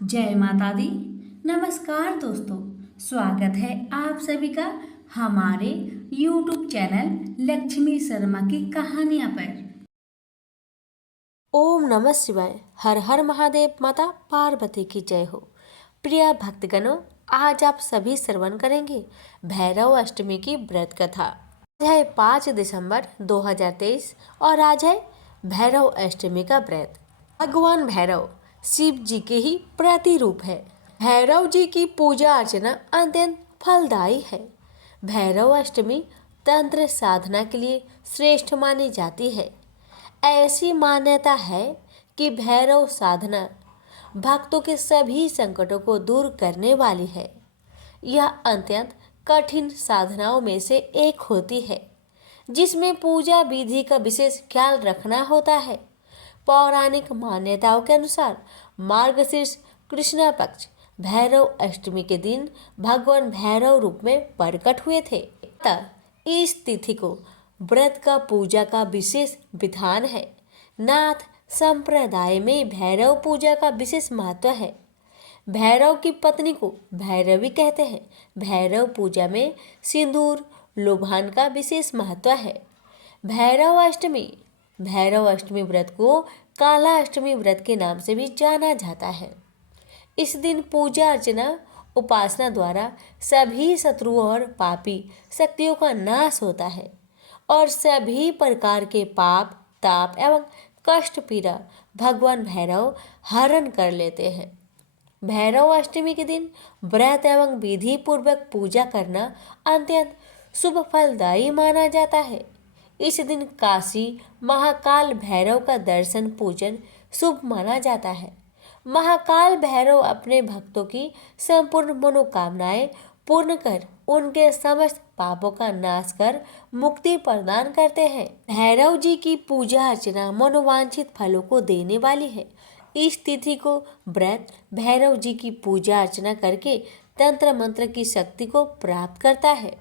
जय माता दी। नमस्कार दोस्तों, स्वागत है आप सभी का हमारे YouTube चैनल लक्ष्मी शर्मा की कहानियां पर। ओम नमः शिवाय। हर हर महादेव। माता पार्वती की जय हो। प्रिय भक्तगणों, आज आप सभी श्रवण करेंगे भैरव अष्टमी की व्रत कथा। आज है 5 दिसंबर 2023 और आज है भैरव अष्टमी का व्रत। भगवान भैरव शिव जी के ही प्रतिरूप है। भैरव जी की पूजा अर्चना अत्यंत फलदायी है। भैरव अष्टमी तंत्र साधना के लिए श्रेष्ठ मानी जाती है। ऐसी मान्यता है कि भैरव साधना भक्तों के सभी संकटों को दूर करने वाली है। यह अत्यंत कठिन साधनाओं में से एक होती है, जिसमें पूजा विधि का विशेष ख्याल रखना होता है। पौराणिक मान्यताओं के अनुसार मार्गशीर्ष कृष्ण पक्ष भैरव अष्टमी के दिन भगवान भैरव रूप में प्रकट हुए थे। अतः इस तिथि को व्रत का पूजा का विशेष विधान है। नाथ संप्रदाय में भैरव पूजा का विशेष महत्व है। भैरव की पत्नी को भैरवी कहते हैं। भैरव पूजा में सिंदूर लोभान का विशेष महत्व है। भैरव अष्टमी व्रत को काला अष्टमी व्रत के नाम से भी जाना जाता है। इस दिन पूजा अर्चना उपासना द्वारा सभी शत्रुओं और पापी शक्तियों का नाश होता है और सभी प्रकार के पाप ताप एवं कष्ट पीड़ा भगवान भैरव हरण कर लेते हैं। भैरव अष्टमी के दिन व्रत एवं विधि पूर्वक पूजा करना अत्यंत शुभ फलदायी माना जाता है। इस दिन काशी महाकाल भैरव का दर्शन पूजन शुभ माना जाता है। महाकाल भैरव अपने भक्तों की संपूर्ण मनोकामनाएं पूर्ण कर उनके समस्त पापों का नाश कर मुक्ति प्रदान करते हैं। भैरव जी की पूजा अर्चना मनोवांछित फलों को देने वाली है। इस तिथि को व्रत भैरव जी की पूजा अर्चना करके तंत्र मंत्र की शक्ति को प्राप्त करता है।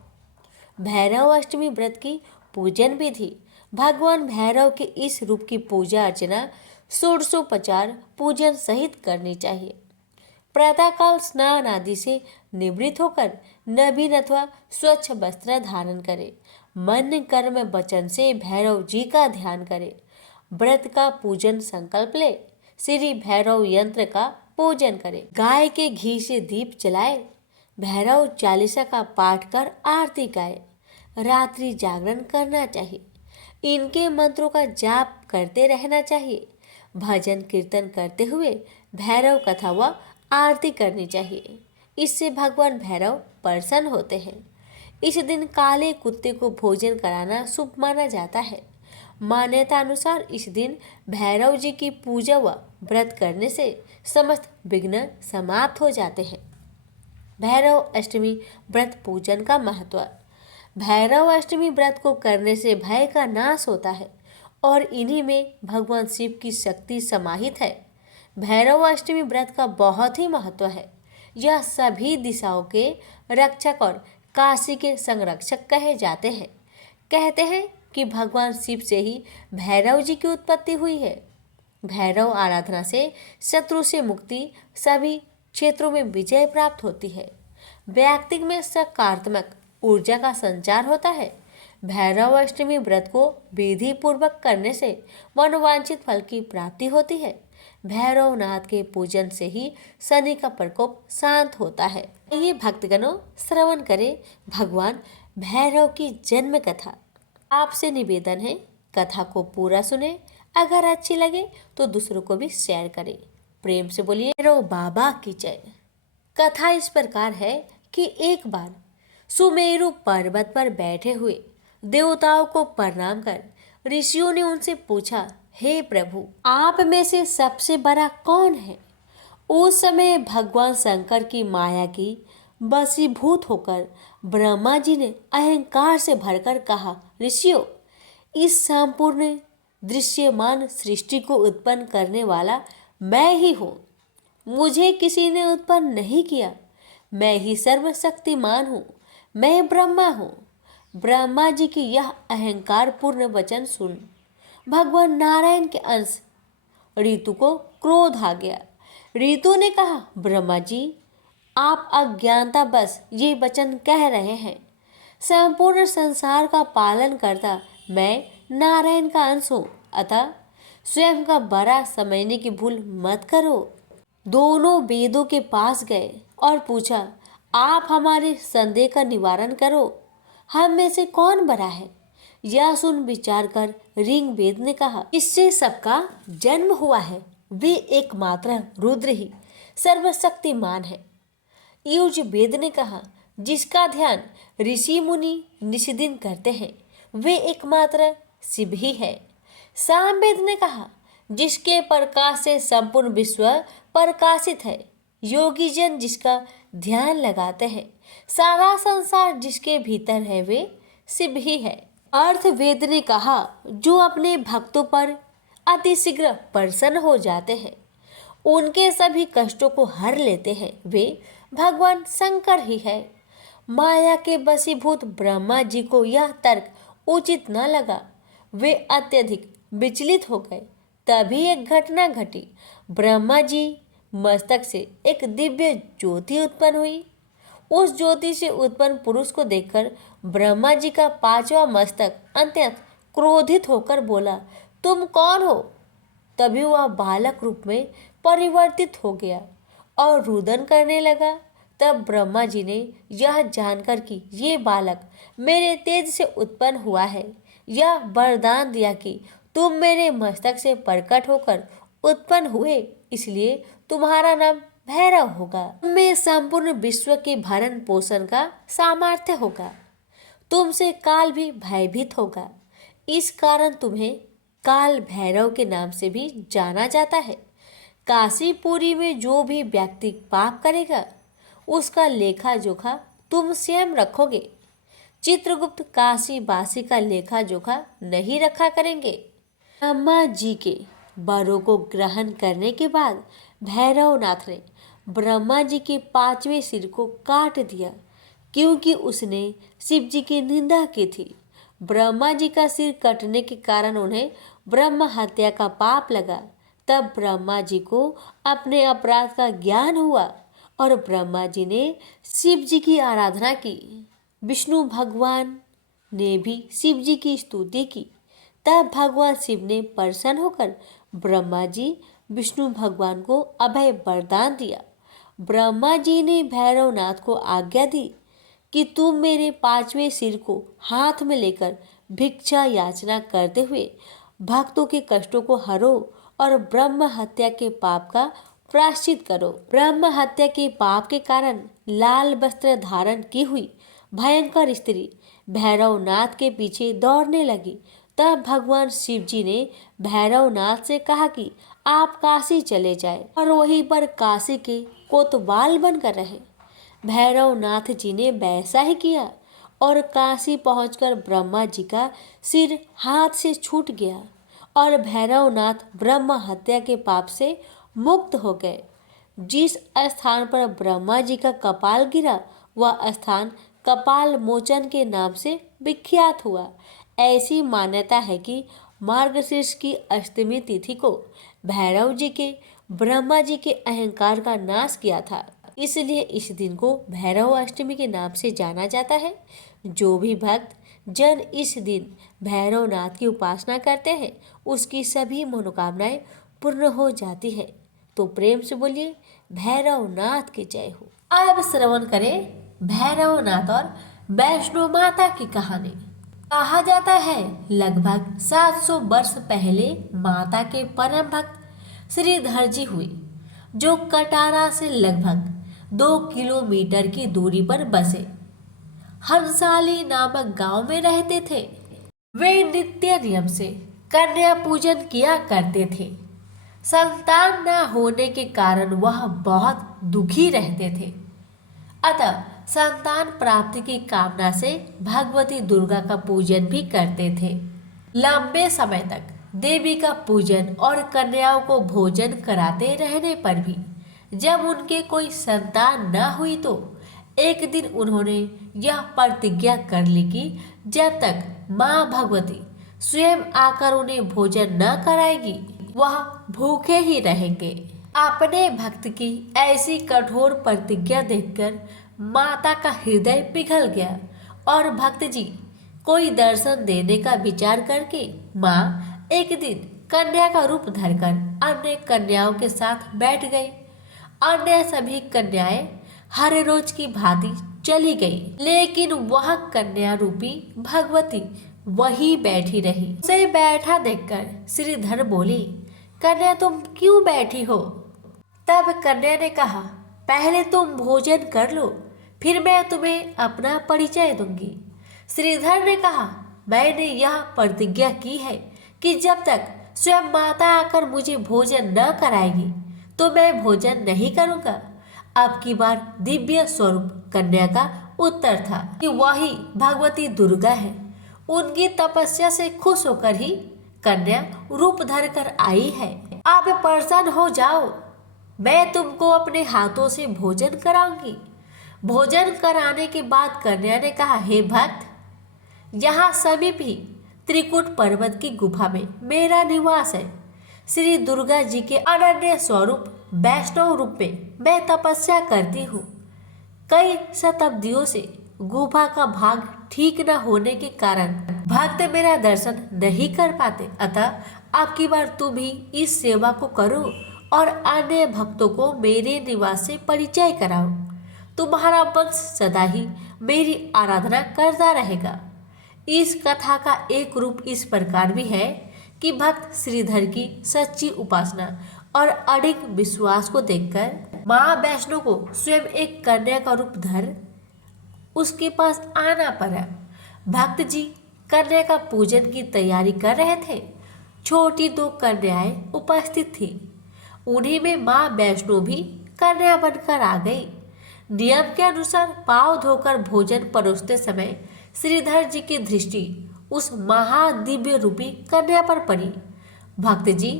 भैरव अष्टमी व्रत की पूजन विधि। भगवान भैरव के इस रूप की पूजा अर्चना षोडशोपचार पूजन सहित करनी चाहिए। प्रातःकाल स्नान आदि से निवृत्त होकर नवीन अथवा स्वच्छ वस्त्र धारण करें। मन कर्म वचन से भैरव जी का ध्यान करें। व्रत का पूजन संकल्प ले श्री भैरव यंत्र का पूजन करें। गाय के घी से दीप जलाए। भैरव चालीसा का पाठ कर आरती गाए। रात्रि जागरण करना चाहिए। इनके मंत्रों का जाप करते रहना चाहिए। भजन कीर्तन करते हुए भैरव कथा व आरती करनी चाहिए। इससे भगवान भैरव प्रसन्न होते हैं। इस दिन काले कुत्ते को भोजन कराना शुभ माना जाता है। मान्यता अनुसार इस दिन भैरव जी की पूजा व व्रत करने से समस्त विघ्न समाप्त हो जाते हैं। भैरव अष्टमी व्रत पूजन का महत्व। भैरव अष्टमी व्रत को करने से भय का नाश होता है और इन्हीं में भगवान शिव की शक्ति समाहित है। भैरव अष्टमी व्रत का बहुत ही महत्व है। यह सभी दिशाओं के रक्षक और काशी के संरक्षक कहे जाते हैं। कहते हैं कि भगवान शिव से ही भैरव जी की उत्पत्ति हुई है। भैरव आराधना से शत्रु से मुक्ति, सभी क्षेत्रों में विजय प्राप्त होती है। व्यक्ति में सकारात्मक ऊर्जा का संचार होता है। भैरव अष्टमी व्रत को विधि पूर्वक करने से मनोवांछित फल की प्राप्ति होती है। भैरवनाथ के पूजन से ही शनि का प्रकोप शांत होता है। ये भक्तगणों, श्रवण करें भगवान भैरव की जन्म कथा। आपसे निवेदन है, कथा को पूरा सुने। अगर अच्छी लगे तो दूसरों को भी शेयर करें। प्रेम से बोलिए भैरव बाबा की जय। कथा इस प्रकार है कि एक बार सुमेरु पर्वत पर बैठे हुए देवताओं को प्रणाम कर ऋषियों ने उनसे पूछा, हे प्रभु, आप में से सबसे बड़ा कौन है? उस समय भगवान शंकर की माया की वशीभूत होकर ब्रह्मा जी ने अहंकार से भरकर कहा, ऋषियों, इस संपूर्ण दृश्यमान सृष्टि को उत्पन्न करने वाला मैं ही हूँ। मुझे किसी ने उत्पन्न नहीं किया। मैं ही सर्वशक्तिमान हूँ। मैं ब्रह्मा हूँ। ब्रह्मा जी की यह अहंकार पूर्ण वचन सुन भगवान नारायण के अंश ऋतु को क्रोध आ गया। ऋतु ने कहा, ब्रह्मा जी, आप अज्ञानता बस ये वचन कह रहे हैं। संपूर्ण संसार का पालन करता मैं नारायण का अंश हूँ, अतः स्वयं का बड़ा समझने की भूल मत करो। दोनों वेदों के पास गए और पूछा, आप हमारे संदेह का निवारण करो, हम में से कौन बड़ा है? यह सुन विचार कर ऋग वेद ने कहा, इससे सबका जन्म हुआ है, वे एकमात्र रुद्र ही सर्वशक्तिमान है। युज वेद ने कहा, जिसका ध्यान ऋषि मुनि निष्दिन करते हैं, वे एकमात्र शिव ही है। सामवेद ने कहा, जिसके प्रकाश से संपूर्ण विश्व प्रकाशित है, योगी जन जिसका ध्यान लगाते हैं, सारा संसार जिसके भीतर है, वे शिव ही है। अर्थवेद ने कहा, जो अपने भक्तों पर अतिशीघ्र प्रसन्न हो जाते हैं, उनके सभी कष्टों को हर लेते हैं, वे भगवान शंकर ही है। माया के वशीभूत ब्रह्मा जी को यह तर्क उचित न लगा, वे अत्यधिक विचलित हो गए। तभी एक घटना घटी। ब्रह्मा जी मस्तक से एक दिव्य ज्योति उत्पन्न हुई। उस ज्योति से उत्पन्न पुरुष को देखकर ब्रह्मा जी का पांचवा मस्तक अत्यंत क्रोधित होकर बोला, तुम कौन हो? तभी वह बालक रूप में परिवर्तित हो गया और रुदन करने लगा। तब ब्रह्मा जी ने यह जानकर कि ये बालक मेरे तेज से उत्पन्न हुआ है, यह वरदान दिया कि तुम मेरे मस्तक से प्रकट होकर उत्पन्न हुए, इसलिए तुम्हारा नाम भैरव होगा। तुम्हें संपूर्ण विश्व के भरण पोषण का सामर्थ्य होगा, तुमसे काल भी भयभीत होगा। इस कारण तुम्हें काल भैरव के नाम से भी जाना जाता है। काशीपुरी में जो भी व्यक्ति पाप करेगा, उसका लेखा जोखा तुम स्वयं रखोगे। चित्रगुप्त काशी वासी का लेखा जोखा नहीं रखा करेंगे। ब्रह्मा जी के वरों को ग्रहण करने के बाद भैरवनाथ ने ब्रह्मा जी के पांचवें सिर को काट दिया, क्योंकि उसने शिव जी की निंदा की थी। ब्रह्मा जी का सिर कटने के कारण उन्हें ब्रह्म हत्या का पाप लगा। तब ब्रह्मा जी को अपने अपराध का ज्ञान हुआ और ब्रह्मा जी ने शिव जी की आराधना की। विष्णु भगवान ने भी शिव जी की स्तुति की। तब भगवान शिव ने प्रसन्न होकर ब्रह्मा जी विष्णु भगवान को अभय वरदान दिया। ब्रह्मा जी ने भैरवनाथ को आज्ञा दी कि तुम मेरे पांचवें सिर को हाथ में लेकर भिक्षा याचना करते हुए भक्तों के कष्टों को हरो और ब्रह्म हत्या के पाप का प्रायश्चित करो। ब्रह्म हत्या के पाप के कारण लाल वस्त्र धारण की हुई भयंकर स्त्री भैरवनाथ के पीछे दौड़ने लगी। तब भगवान शिव जी ने भैरवनाथ से कहा कि आप काशी चले जाएं और वहीं पर काशी के कोतवाल बनकर रहे। भैरवनाथ जी ने वैसा ही किया और काशी पहुंचकर ब्रह्मा जी का सिर हाथ से छूट गया और भैरवनाथ ब्रह्म हत्या के पाप से मुक्त हो गए। जिस स्थान पर ब्रह्मा जी का कपाल गिरा, वह स्थान कपाल मोचन के नाम से विख्यात हुआ। ऐसी मान्यता है कि मार्गशीर्ष की अष्टमी तिथि को भैरव जी के ब्रह्मा जी के अहंकार का नाश किया था, इसलिए इस दिन को भैरव अष्टमी के नाम से जाना जाता है। जो भी भक्त जन इस दिन भैरवनाथ की उपासना करते हैं, उसकी सभी मनोकामनाएं पूर्ण हो जाती है। तो प्रेम से बोलिए भैरवनाथ की जय हो। अब श्रवण करें भैरवनाथ और वैष्णो माता की कहानी। कहा जाता है लगभग 700 वर्ष पहले माता के परम भक्त श्रीधर जी हुए, जो कटारा से लगभग 2 किलोमीटर की दूरी पर बसे हंसाली नामक गांव में रहते थे। वे नित्य नियम से कन्या पूजन किया करते थे। संतान न होने के कारण वह बहुत दुखी रहते थे, अतः संतान प्राप्ति की कामना से भगवती दुर्गा का पूजन भी करते थे। लंबे समय तक देवी का पूजन और कन्याओं को भोजन कराते रहने पर भी जब उनके कोई संतान न हुई तो एक दिन उन्होंने यह प्रतिज्ञा कर ली कि जब तक माँ भगवती स्वयं आकर उन्हें भोजन न कराएगी, वह भूखे ही रहेंगे। अपने भक्त की ऐसी कठोर प्रतिज्ञा देखकर माता का हृदय पिघल गया और भक्त जी कोई दर्शन देने का विचार करके माँ एक दिन कन्या का रूप धरकर अन्य कन्याओं के साथ बैठ गई। अन्य सभी कन्याएं हर रोज की भांति चली गई, लेकिन वह कन्या रूपी भगवती वही बैठी रही। उसे बैठा देखकर श्रीधर बोली, कन्या तुम क्यों बैठी हो? तब कन्या ने कहा, पहले तुम भोजन कर लो, फिर मैं तुम्हें अपना परिचय दूंगी। श्रीधर ने कहा, मैंने यह प्रतिज्ञा की है कि जब तक स्वयं माता आकर मुझे भोजन न कराएगी तो मैं भोजन नहीं करूंगा। अब की बार दिव्य स्वरूप कन्या का उत्तर था कि वही भगवती दुर्गा है। उनकी तपस्या से खुश होकर ही कन्या रूप धर कर आई है। आप प्रसन्न हो जाओ, मैं तुमको अपने हाथों से भोजन कराऊंगी। भोजन कराने के बाद कन्या ने कहा, हे भक्त, यहाँ समीप ही त्रिकुट पर्वत की गुफा में मेरा निवास है। श्री दुर्गा जी के अनन्य स्वरूप वैष्णव रूप में मैं तपस्या करती हूँ। कई शताब्दियों से गुफा का भाग ठीक न होने के कारण भक्त मेरा दर्शन नहीं कर पाते, अतः अब की बार तुम भी इस सेवा को करो और अन्य भक्तों को मेरे निवास से परिचय कराओ। तुम्हारा वंश सदा ही मेरी आराधना करता रहेगा। इस कथा का एक रूप इस प्रकार भी है कि भक्त श्रीधर की सच्ची उपासना और अडिग विश्वास को देखकर माँ वैष्णो को स्वयं एक कन्या का रूप धर उसके पास आना पड़ा। भक्त जी कन्या का पूजन की तैयारी कर रहे थे। छोटी दो कन्याएं उपस्थित थी। उन्हीं में माँ वैष्णो भी कन्या बनकर आ गई। नियम के अनुसार पांव धोकर भोजन परोसते समय श्रीधर जी की दृष्टि उस महादिव्य रूपी कन्या पर पड़ी। भक्त जी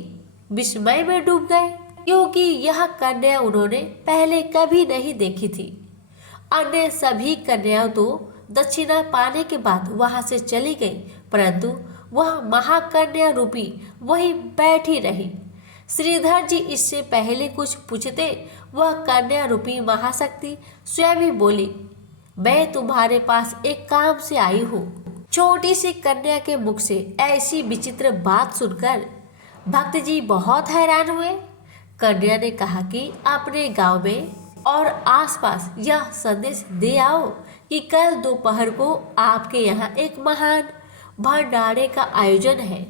विस्मय में डूब गए, क्योंकि यह कन्या उन्होंने पहले कभी नहीं देखी थी। अन्य सभी कन्याओं तो दक्षिणा पाने के बाद वहां से चली गई, परंतु वह महाकन्या रूपी वही बैठी रही। श्रीधर जी इससे पहले कुछ पूछते, वह कन्या रूपी महाशक्ति स्वयं ही बोली, मैं तुम्हारे पास एक काम से आई हूँ। छोटी सी कन्या के मुख से ऐसी विचित्र बात सुनकर भक्त जी बहुत हैरान हुए। कन्या ने कहा कि अपने गांव में और आसपास यह संदेश दे आओ कि कल दोपहर को आपके यहाँ एक महान भंडारे का आयोजन है।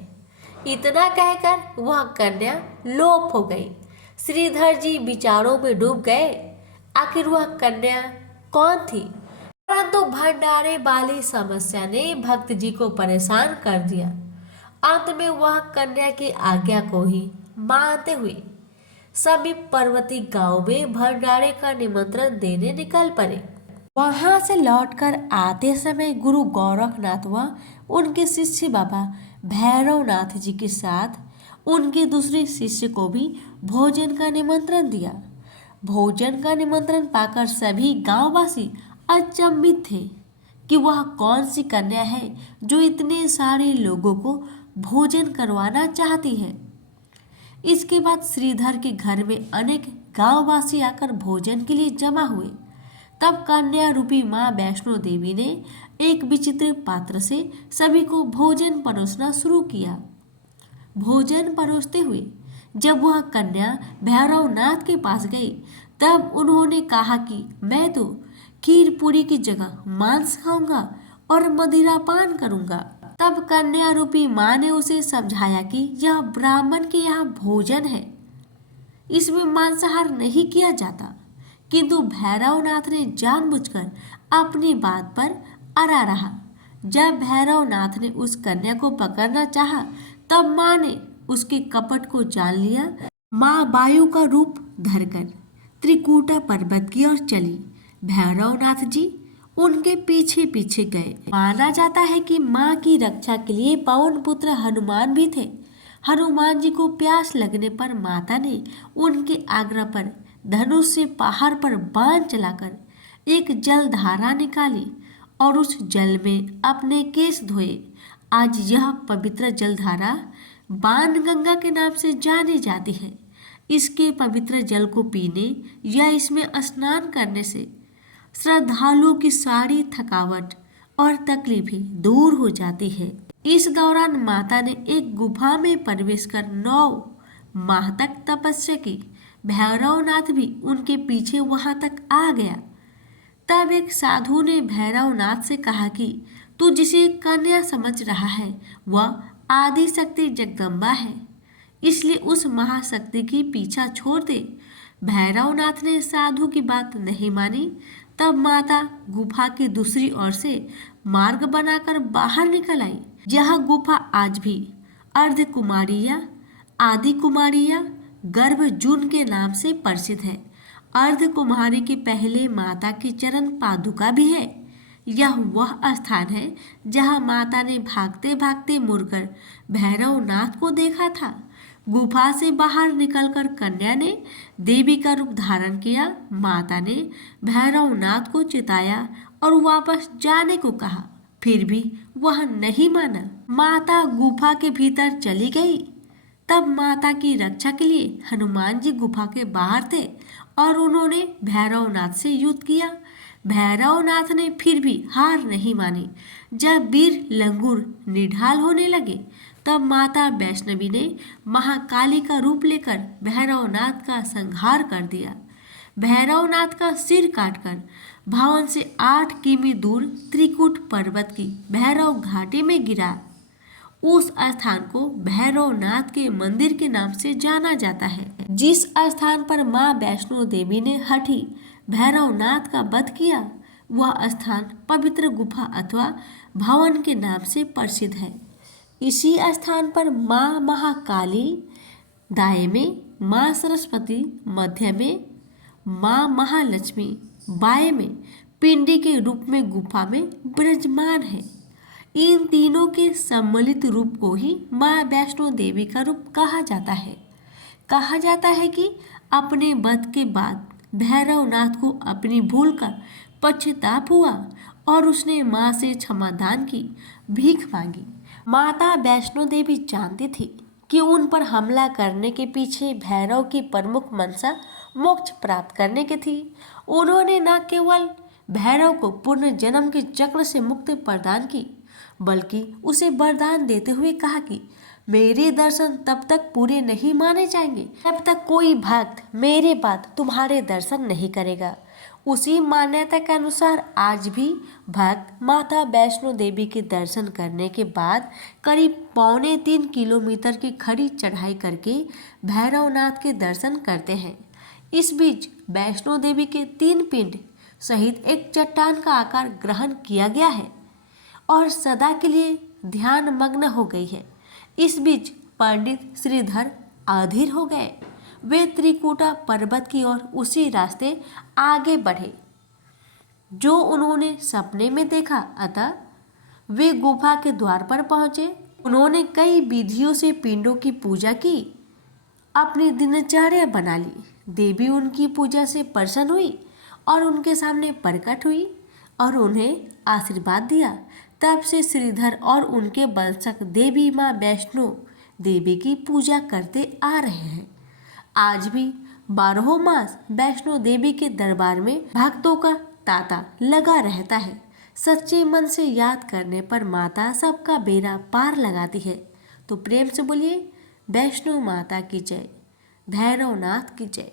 इतना कहकर वह कन्या लोप हो गई। श्रीधर जी विचारों में डूब गए, आखिर वह कन्या कौन थी? परंतु भंडारे वाली समस्या ने भक्त जी को परेशान कर दिया। अंत में वह कन्या की आज्ञा को ही मानते हुए समीप पर्वती गांव में भंडारे का निमंत्रण देने निकल पड़े। वहां से लौटकर आते समय गुरु गोरखनाथ व उनके शिष्य बाबा भैरवनाथ जी के साथ उनके दूसरे शिष्य को भी भोजन का निमंत्रण दिया। भोजन का निमंत्रण पाकर सभी गांववासी अचंभित थे कि वह कौन सी कन्या है जो इतने सारे लोगों को भोजन करवाना चाहती है। इसके बाद श्रीधर के घर में अनेक गांववासी आकर भोजन के लिए जमा हुए। तब कन्या रूपी माँ वैष्णो देवी ने एक विचित्र पात्र से सभी को भोजन परोसना शुरू किया। भोजन परोसते हुए जब वह कन्या भैरवनाथ के पास गई, तब उन्होंने कहा कि मैं तो खीर पूरी की जगह मांस खाऊंगा और मदिरा पान करूंगा। तब कन्या रूपी माँ ने उसे समझाया कि यह ब्राह्मण के यहाँ भोजन है, इसमें मांसाहार नहीं किया जाता। किंतु भैरवनाथ ने जानबूझकर अपनी बात पर अड़ा रहा। जब भैरवनाथ ने उस कन्या को पकड़ना चाहा, तब माँ ने उसके कपट को जान लिया। माँ वायु का रूप धरकर त्रिकुटा पर्वत की ओर चली। भैरवनाथ जी उनके पीछे पीछे गए। माना जाता है कि माँ की रक्षा के लिए पवन पुत्र हनुमान भी थे। हनुमान जी को प्यास लगने पर माता ने उनके आग्रह पर धनुष से पहाड़ पर बाण चलाकर एक जलधारा निकाली और उस जल में अपने केश धोए। आज यह पवित्र जलधारा बाण गंगा के नाम से जानी जाती है। इसके पवित्र जल को पीने या इसमें स्नान करने से श्रद्धालुओं की सारी थकावट और तकलीफें दूर हो जाती है। इस दौरान माता ने एक गुफा में प्रवेश कर 9 माह तक तपस्या की। भैरवनाथ भी उनके पीछे वहां तक आ गया। तब एक साधु ने भैरवनाथ से कहा कि तू जिसे कन्या समझ रहा है वह आदि शक्ति जगदम्बा है, इसलिए उस महाशक्ति की पीछा छोड़ दे। भैरवनाथ ने साधु की बात नहीं मानी। तब माता गुफा की दूसरी ओर से मार्ग बनाकर बाहर निकल आई। यह गुफा आज भी अर्ध कुमारिया, आदि कुमारिया, गर्भजून के नाम से प्रसिद्ध है। अर्ध कुमारी के पहले माता की चरण पादुका भी है। यह वह स्थान है जहां माता ने भागते भागते मुड़कर भैरवनाथ को देखा था। गुफा से बाहर निकलकर कन्या ने देवी का रूप धारण किया। माता ने भैरवनाथ को चिताया और वापस जाने को कहा, फिर भी वह नहीं माना। माता गुफा के भीतर चली गई। तब माता की रक्षा के लिए हनुमान जी गुफा के बाहर थे और उन्होंने भैरवनाथ से युद्ध किया। भैरवनाथ ने फिर भी हार नहीं मानी। जब वीर लंगूर निढाल होने लगे तब माता वैष्णवी ने महाकाली का रूप लेकर भैरवनाथ का संहार कर दिया। भैरवनाथ का सिर काटकर भवन से 8 किमी दूर त्रिकुट पर्वत की भैरव घाटी में गिरा। उस स्थान को भैरवनाथ के मंदिर के नाम से जाना जाता है। जिस स्थान पर मां वैष्णो देवी ने हठी भैरवनाथ का वध किया वह स्थान पवित्र गुफा अथवा भवन के नाम से प्रसिद्ध है। इसी स्थान पर मां महाकाली दाएं में, मां सरस्वती मध्य में, मां महालक्ष्मी बाएं में पिंडी के रूप में गुफा में विराजमान है। इन तीनों के सम्मिलित रूप को ही मां वैष्णो देवी का रूप कहा जाता है। कहा जाता है कि अपने वध के बाद भैरवनाथ को अपनी भूल का पश्चाताप हुआ और उसने मां से क्षमादान की भीख मांगी। माता वैष्णो देवी जानती थी कि उन पर हमला करने के पीछे भैरव की प्रमुख मंशा मोक्ष प्राप्त करने की थी। उन्होंने न केवल भैरव को पुनः जन्म के चक्र से मुक्ति प्रदान की बल्कि उसे वरदान देते हुए कहा कि मेरे दर्शन तब तक पूरे नहीं माने जाएंगे जब तक कोई भक्त मेरे बाद तुम्हारे दर्शन नहीं करेगा। उसी मान्यता के अनुसार आज भी भक्त माता वैष्णो देवी के दर्शन करने के बाद करीब 3.25 किलोमीटर की खड़ी चढ़ाई करके भैरवनाथ के दर्शन करते हैं। इस बीच वैष्णो देवी के 3 पिंड सहित एक चट्टान का आकार ग्रहण किया गया है और सदा के लिए ध्यान मग्न हो गई है। इस बीच पंडित श्रीधर अधीर हो गए। वे त्रिकुटा पर्वत की ओर उसी रास्ते आगे बढ़े जो उन्होंने सपने में देखा। अतः वे गुफा के द्वार पर पहुंचे। उन्होंने कई विधियों से पिंडों की पूजा की, अपनी दिनचर्या बना ली। देवी उनकी पूजा से प्रसन्न हुई और उनके सामने प्रकट हुई और उन्हें आशीर्वाद दिया। तब से श्रीधर और उनके वंशज देवी माँ वैष्णो देवी की पूजा करते आ रहे हैं। आज भी 12 मास वैष्णो देवी के दरबार में भक्तों का तांता लगा रहता है। सच्चे मन से याद करने पर माता सबका बेड़ा पार लगाती है। तो प्रेम से बोलिए वैष्णो माता की जय, भैरवनाथ की जय।